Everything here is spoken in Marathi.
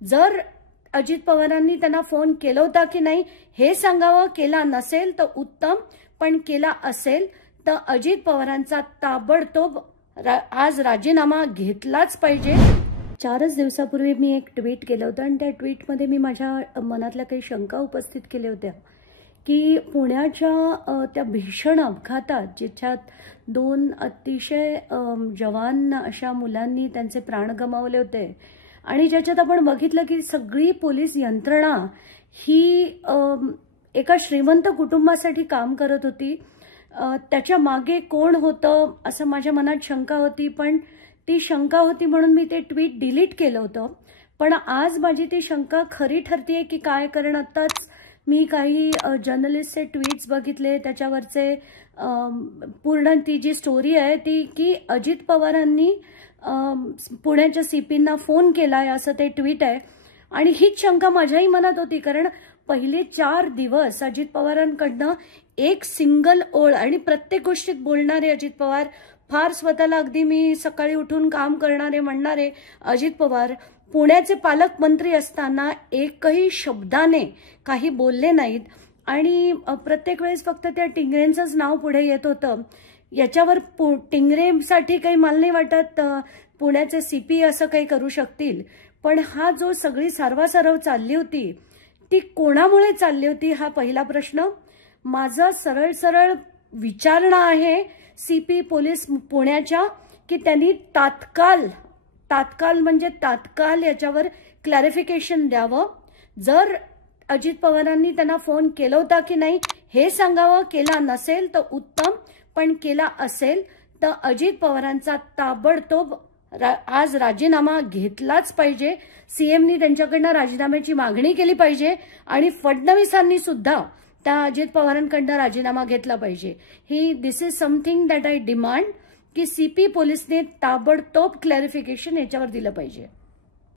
जर अजित पवारांनी त्यांना फोन केला होता की नाही हे सांगावं, केला नसेल तर उत्तम, पण केला असेल तर अजित पवारांचा ताबडतोब आज राजीनामा घेतलाच पाहिजे। 4च दिवसापूर्वी मी एक ट्विट केलं होतं आणि त्या ट्विटमध्ये मी माझ्या मनातल्या काही शंका उपस्थित केल्या होत्या की पुण्याच्या त्या भीषण अपघातात जिच्यात 2 अतिशय जवान अशा मुलांनी त्यांचे प्राण गमावले होते आणि ज्याच्यात आपण बघितलं की सगळी पोलीस यंत्रणा ही एका श्रीमंत कुटुंबासाठी काम करत होती। त्याच्या मागे कोण होतं असं माझ्या मनात शंका होती, पण ती शंका होती म्हणून मी ते ट्विट डिलीट केलं होतं। पण आज माझी ती शंका खरी ठरतीये की काय, कारण आत्ताच मी काही जर्नलिस्टचे ट्विट्स बघितले, त्याच्यावरचे पूर्ण ती जी स्टोरी आहे ती की अजित पवारांनी पुण्याच्या सीपींना फोन केलाय असं ते ट्विट आहे। आणि हीच शंका माझ्याही मनात होती, कारण पहिले 4 दिवस अजित पवारांकडनं एक सिंगल ओळ आणि प्रत्येक गोष्टीत बोलणारे अजित पवार, फार स्वतःला अगदी मी सकाळी उठून काम करणारे म्हणणारे अजित पवार पुण्याचे पालकमंत्री असताना एकही शब्दाने काही बोलले नाहीत आणि प्रत्येक वेळेस फक्त त्या टिंगरेंचंच नाव पुढे येत होतं। याच्यावर टिंगरेंसाठी काही मला नाही वाटत पुण्याचे सीपी असं काही करू शकतील, पण हा जो सगळी सारवासारव चालली होती ती कोणामुळे चालली होती हा पहिला प्रश्न। माझा सरळ सरळ विचारणा आहे सीपी पोलीस पुण्याच्या की त्यांनी तात्काळ याच्यावर क्लॅरिफिकेशन द्यावं। जर अजित पवारांनी त्यांना फोन केला होता की नाही हे सांगावं, केला नसेल तर उत्तम, पण केला असेल तर अजित पवारांचा ताबडतोब आज राजीनामा घेतलाच पाहिजे। सीएमनी त्यांच्याकडनं राजीनाम्याची मागणी केली पाहिजे आणि फडणवीसांनी सुद्धा त्या अजित पवारांकडनं राजीनामा घेतला पाहिजे। This is something that I demand की सीपी पोलिसने ताबडतोब क्लॅरिफिकेशन याच्यावर दिलं पाहिजे।